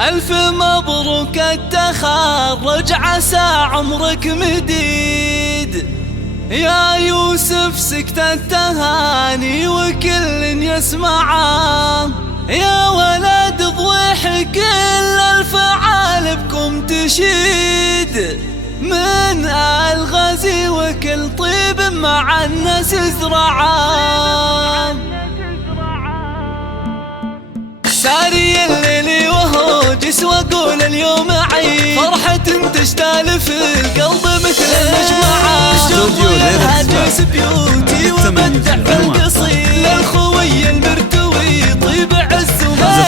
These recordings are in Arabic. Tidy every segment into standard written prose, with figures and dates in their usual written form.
ألف مبروك التخرج، عسى عمرك مديد يا يوسف. سكت التهاني وكل يسمعه، يا ولد ضويحك إلا الفعال بكم تشيد. من الغازي وكل طيب مع الناس زرعان، ساري الليل وهو جس واقول اليوم عيد، فرحة تشتال في القلب مثل المجمعة. استوديو ليلة هاجس بيوتي وبدع في القصيد، للخوي المرتوي طيب عز ومال.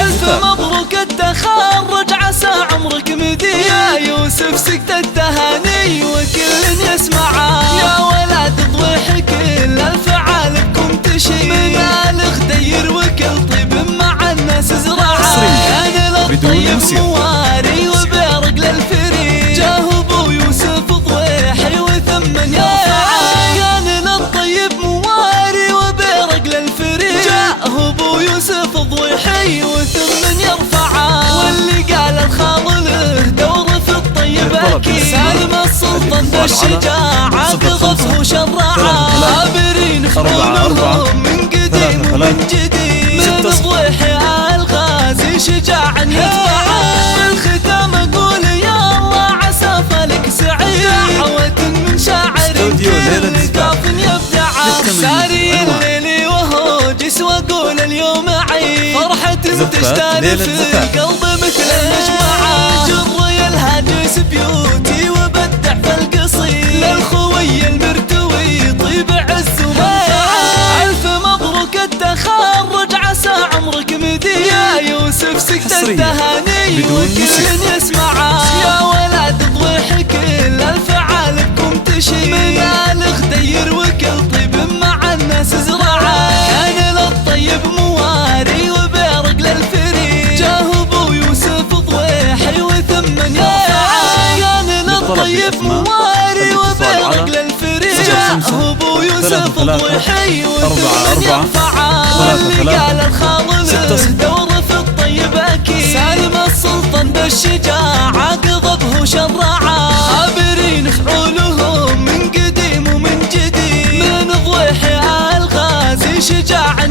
ألف مبروك التخرج، عسى عمرك مديد يا يوسف. سكت التهاني وكل يسمعه، يا ولد ضويحك إلا الفعال بكم تشيد. من الخدير وكل طيب مع الناس زرعه، كان للطيب مواري وبارق للفريد. جاه ابو يوسف ضويحي وثمن يرفعه، كان للطيب مواري وبارق للفريد. جاه ابو يوسف ضويحي وثمن يرفعه، واللي قال الخاض له دور في الطيب اكيد. سالم السلطان بالشجاعه قضبه وشرعه، عابرين خلونهم من قديم ومن جديد. من ضويحي الغازي شجاعا يتبعه، بالختام اقول يا الله عسى فلك سعيد. دعوة من شاعر كل كاف يبدعه، ساري الليل وهو جس واقول اليوم عيد، فرحة تشتال في القلب مثل المجمعة. جري الهاجس بيوتي وبدع في القصيد، للخوي المرتوي طيب عز ومنفعة. ألف مبروك التخرج، عسى عمرك مديد يا يوسف. سكت التهاني وكل يسمعه، يا ولد ضويحك إلا الفعال بكم تشيد. من الخدير وكل طيب مع الناس زرعه، كان للطيب مواري وبارق للفريد. جاه ابو يوسف ضويحي وثمن يرفعه، كان للطيب مواري وبارق للفريد. جاه ابو يوسف ضويحي وثمن يرفعه، واللي قال الخاض له دور في الطيب اكيد. سالم السلطان بالشجاعه قضبه وشرعه، خابرين فعولهم من قديم ومن جديد. من ضويحي الغازي شجاعا